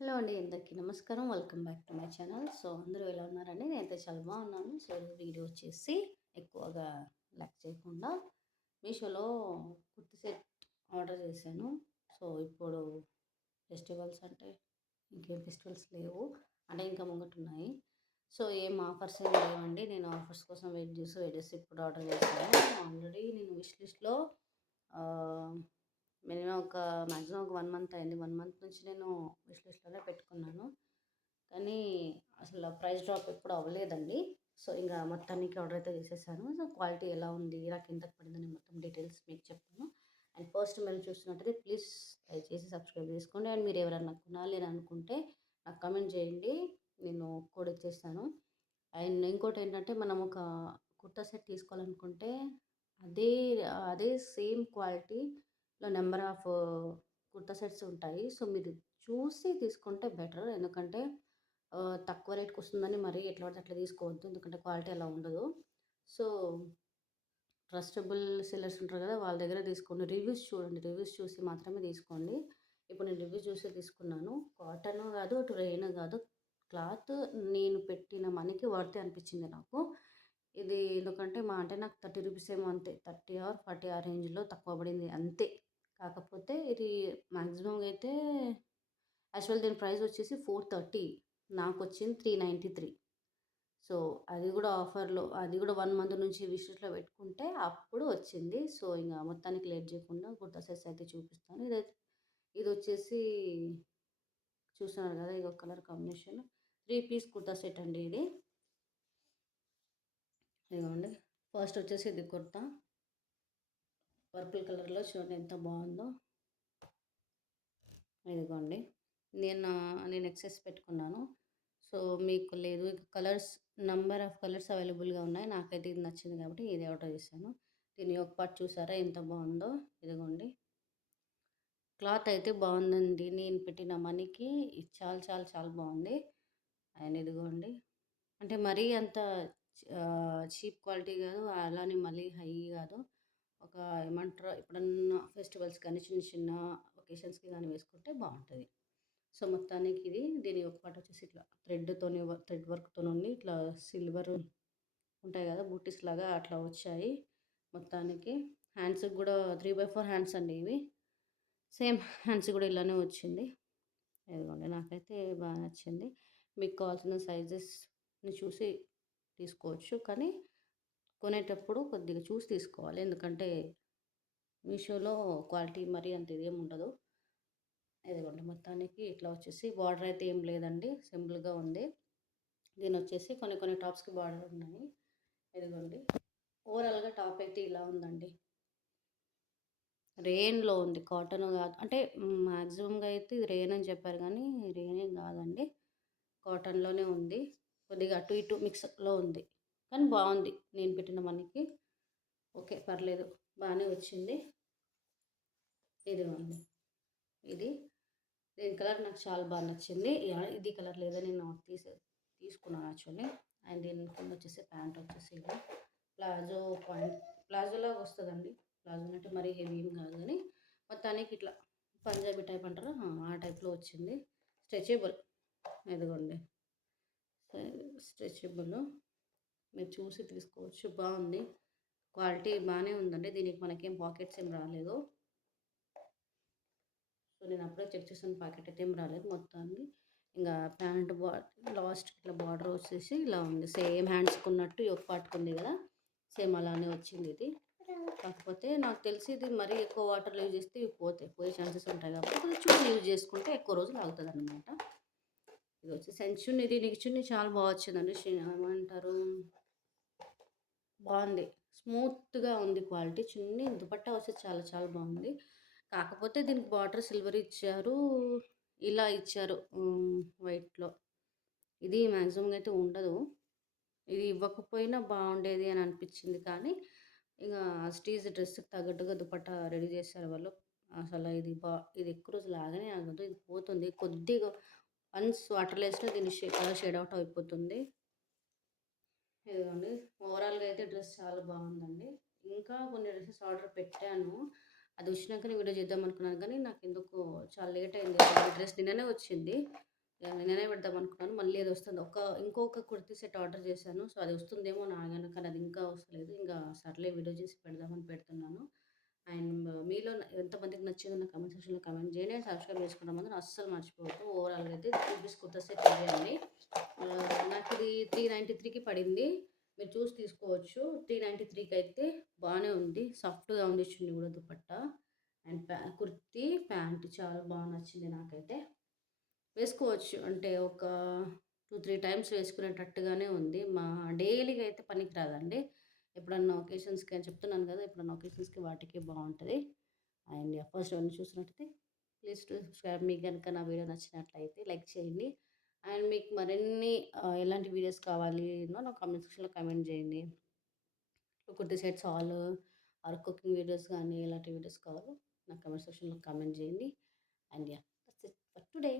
Hello అండి, అందరికీ నమస్కారం. Welcome back to my channel. So అందరూ ఎలా ఉన్నారండి? నేనైతే చాలా బాగున్నాను. సో వీడియో వచ్చేసి ఎక్కువగా లైక్ చేయకుండా మీషోలో కుర్తి సెట్ ఆర్డర్ చేశాను. సో ఇప్పుడు ఫెస్టివల్స్ అంటే ఇంకేం ఫెస్టివల్స్ లేవు, అంటే ఇంకా ముంగటున్నాయి. సో ఏం ఆఫర్స్ ఏం లేవండి. నేను ఆఫర్స్ కోసం వెయిట్ చేసి ఇప్పుడు ఆర్డర్ చేశాను. ఆల్రెడీ నేను విష్ లిస్ట్లో మినిమం మ్యాక్సిమం ఒక 1 మంత్ అయింది. 1 మంత్ నుంచి నేను విష్ లిస్ట్‌లోనే పెట్టుకున్నాను. కానీ అసలు ప్రైస్ డ్రాప్ ఎప్పుడు అవ్వలేదండి. సో ఇంక మొత్తానికి ఆర్డర్ అయితే చేసేసాను. సో క్వాలిటీ ఎలా ఉంది, నాకెంతకు పడిందని మొత్తం డీటెయిల్స్ మీకు చెప్తాను. అండ్ ఫస్ట్ మీరు చూస్తున్నట్టయితే ప్లీజ్ దయచేసి సబ్స్క్రైబ్ చేసుకోండి. అండ్ మీరు ఎవరైనా కొనాలి అని అనుకుంటే నాకు కామెంట్ చేయండి. నేను కోడ్ ఇచ్చేస్తాను. అండ్ ఇంకోటేంటంటే మనం ఒక కుర్తా సెట్ తీసుకోవాలనుకుంటే అదే అదే సేమ్ క్వాలిటీలో నెంబర్ ఆఫ్ కుర్తా సెట్స్ ఉంటాయి. సో మీరు చూసి తీసుకుంటే బెటర్. ఎందుకంటే తక్కువ రేట్‌కి వస్తుందని మరీ ఎట్లా పడితే అట్లా తీసుకోవద్దు. ఎందుకంటే క్వాలిటీ అలా ఉండదు. సో ట్రస్టబుల్ సెల్లర్స్ ఉంటారు కదా! వాళ్ళ దగ్గర తీసుకోండి. రివ్యూస్ చూడండి. రివ్యూస్ చూసి మాత్రమే తీసుకోండి. ఇప్పుడు నేను రివ్యూస్ చూసే తీసుకున్నాను. కాటన్ కాదు, అటు రెయిన్ కాదు. క్లాత్ నేను పెట్టిన మనీకి వర్తే అనిపించింది నాకు. ఇది ఎందుకంటే అంటే నాకు 30 రూపీస్ ఏమో అంతే. 30 ఆర్ 40 ఆ రేంజ్‌లో తక్కువ పడింది అంతే. కాకపోతే ఇది మాక్సిమంగా అయితే యాక్చువల్ దీని ప్రైస్ వచ్చేసి 430, నాకొచ్చింది 393. సో అది కూడా ఆఫర్‌లో, అది కూడా 1 మంత్ నుంచి విష్ లిస్ట్‌లో పెట్టుకుంటే అప్పుడు వచ్చింది. సో ఇంక మొత్తానికి లేట్ చేయకుండా కుర్తా సెట్స్ అయితే చూపిస్తాను. ఇదొచ్చేసి చూస్తున్నారు కదా! ఇగో colour combination 3 piece kurta set అండి ఇది. ఇదిగోండి. ఫస్ట్ వచ్చేసి ఇది కుర్తా పర్పుల్ కలర్‌లో చూడండి ఎంత బాగుందో. ఇదిగోండి. నేను నేను ఎక్సెస్ పెట్టుకున్నాను. సో మీకు లేదు, కలర్స్ నంబర్ ఆఫ్ కలర్స్ అవైలబుల్‌గా ఉన్నాయి. నాకైతే ఇది నచ్చింది కాబట్టి ఇది ఆర్డర్ చేశాను. దీని యొక్క పార్ట్ చూసారా ఎంత బాగుందో. ఇదిగోండి. క్లాత్ అయితే బాగుందండి. నేను పెట్టిన మనీకి ఇది చాలా చాలా చాలా బాగుంది. అండ్ ఇదిగోండి. అంటే మరీ అంత చీప్ క్వాలిటీ కాదు, అలానే మళ్ళీ హై కాదు. ఒక ఏమంటారు, ఎప్పుడన్నా ఫెస్టివల్స్ కానీ చిన్న చిన్న ఒకేషన్స్‌కి కానీ వేసుకుంటే బాగుంటది. సో మొత్తానికి దీని ఒక పార్ట్ వచ్చేసి ఇట్లా థ్రెడ్ వర్క్‌తోనుండి ఇట్లా సిల్వర్ ఉంటాయి కదా! బూటీస్ లాగా అట్లా వచ్చాయి. మొత్తానికి హ్యాండ్స్‌కి కూడా 3/4 హ్యాండ్స్ అండి ఇవి. సేమ్ హ్యాండ్స్ కూడా ఇలానే వచ్చింది. ఇదిగోండి. నాకైతే బాగా నచ్చింది. మీకు కావాల్సిన సైజెస్‌ని చూసి తీసుకోవచ్చు. కానీ కొనేటప్పుడు కొద్దిగా చూసి తీసుకోవాలి. ఎందుకంటే మీషోలో క్వాలిటీ మరీ అంత ఇదేమి ఉండదు. ఇదిగోండి. మొత్తానికి ఇట్లా వచ్చేసి బార్డర్ అయితే ఏం లేదండి. సింపుల్‌గా ఉంది. దీనొచ్చేసి కొన్ని కొన్ని టాప్స్‌కి బార్డర్ ఉన్నాయి. ఇదిగోండి. ఓవరాల్‌గా టాప్ అయితే ఇలా ఉందండి. రేయన్‌లో ఉంది. కాటన్ కాదు. అంటే మాక్సిమమ్‌గా అయితే ఇది రేయన్ అని చెప్పారు కానీ రేయన్ ఏం కాదండి. కాటన్‌లోనే ఉంది. కొద్దిగా అటు ఇటు మిక్స్‌లో ఉంది. కానీ బావుంది. నేను పెట్టిన మనీకి ఓకే. పర్లేదు. బానే వచ్చింది. ఇదిగోండి. ఇది. దీని కలర్ నాకు చాలా బాగా నచ్చింది. ఇది కలర్ లేదని నేను తీసుకున్నాను యాక్చువల్లీ. అండ్ దీని కింద వచ్చేసి ప్యాంట్ వచ్చేసి ఇలా ప్లాజో పాయింట్ ప్లాజోలాగా వస్తదండి. ప్లాజో అంటే మరీ హెవీ ఏం కాదు కానీ మొత్తానికి ఇట్లా పంజాబీ టైప్ అంటారా? ఆ టైప్‌లో వచ్చింది. స్ట్రెచబుల్. ఇదిగోండి. స్ట్రెచబుల్. మీరు చూసి తీసుకోవచ్చు. బావుంది. క్వాలిటీ బానే ఉందండి. దీనికి మనకేం పాకెట్స్ ఏం రాలేదు. సో నేను అప్పుడే చెక్ చేశాను. పాకెట్ అయితే ఏం రాలేదు. మొత్తానికి ఇంక ప్యాంట్ లాస్ట్‌కి ఇట్లా బార్డర్ వచ్చేసి ఇలా ఉంది. సేమ్ హ్యాండ్స్‌కి ఉన్నట్టు ఈ ఒక పార్ట్‌కి ఉంది కదా! సేమ్ అలానే వచ్చింది ఇది. కాకపోతే నాకు తెలిసి ఇది మరీ ఎక్కువ వాటర్‌లో యూజ్ చేస్తే ఇవి పోయే ఛాన్సెస్ ఉంటాయి కాబట్టి కొంచెం చూసి యూజ్ చేసుకుంటే ఎక్కువ రోజులు ఆగుతదనమాట. ఇది వచ్చేసి చున్నీ, దీనికి చున్నీ చాలా బా వచ్చిందండి. ఏమంటారు, బావుంది. స్మూత్‌గా ఉంది క్వాలిటీ. చున్నీ దుపట్టా వచ్చేసి చాలా చాలా బావుంది. కాకపోతే దీనికి బార్డర్ సిల్వర్ ఇచ్చారు. ఇలా ఇచ్చారు వైట్‌లో. ఇది మాక్సిమమ్‌గా అయితే ఉండదు. ఇది ఇవ్వకపోయినా బావుండేది అని అనిపించింది. కానీ ఇగ యాస్ డ్రెస్‌కి తగ్గట్టుగా దుపట్టా రెడీ చేశారు వాళ్ళు. అసలు ఇది ఎక్కువ రోజులు ఆగనే ఆగదు. ఇది పోతుంది. కొద్దిగా వన్స్ వాటర్‌లో ఏసినా దీని కలర్ షేడ్ అవుట్ అయిపోతుంది. ఇదిగోండి. ఓవరాల్‌గా అయితే డ్రెస్ చాలా బాగుందండి. ఇంకా కొన్ని డ్రెసెస్ ఆర్డర్ పెట్టాను. అది వచ్చినాకనే వీడియో చేద్దాం అనుకున్నాను కానీ నాకెందుకో చాలా లేట్ అయింది. ఈ డ్రెస్ నిన్ననే వచ్చింది. నిన్ననే పెడదాం అనుకున్నాను. మళ్ళీ అది వస్తుంది. ఇంకొక కుర్తీ సెట్ ఆర్డర్ చేశాను. సో, అది వస్తుందేమో అని ఆగాను. కానీ అది ఇంకా వస్తలేదు. ఇంగా సర్లే వీడియో చేసి పెడదామని పెడుతున్నాను. అండ్ మీలో ఎంతమందికి నచ్చిందో నా కామెంట్ సెక్షన్‌లో కామెంట్ చేయండి. అండ్ సబ్స్క్రైబ్ చేసుకోవడం మాత్రం అస్సలు మర్చిపోవద్దు. ఓవరాల్‌గా అయితే 3 పీస్ కుర్తా సెట్ ఇవే అండి. నాకిది 393కి పడింది. మీరు చూసి తీసుకోవచ్చు. 393కి అయితే బానే ఉంది. సాఫ్ట్‌గా ఉంది చున్నీ కూడా దుపట్టా. అండ్ కుర్తీ, ప్యాంట్ చాలా బాగా నచ్చింది నాకైతే. వేసుకోవచ్చు. అంటే ఒక 2, 3 టైమ్స్ వేసుకునేటట్టుగానే ఉంది. డైలీగా అయితే పనికిరాదండి. ఎప్పుడన్నా ఒకేషన్స్‌కి అని చెప్తున్నాను కదా! ఎప్పుడన్నా ఒకేషన్స్‌కి వాటికి బావుంటది. అండ్ ఫస్ట్ ఎవరైనా చూస్తున్నట్టయితే ప్లీజ్ టు సబ్స్క్రైబ్. మీకు గనుక నా వీడియో నచ్చినట్లయితే లైక్ చేయండి. అండ్ మీకు మరిన్ని ఎలాంటి వీడియోస్ కావాలినో నా కామెంట్ సెక్షన్‌లో కామెంట్ చేయండి. Kurti sets or cooking videos గానీ ఎలాంటి వీడియోస్ కావాలో నా కామెంట్ సెక్షన్‌లో కామెంట్ చేయండి. And that's it for today.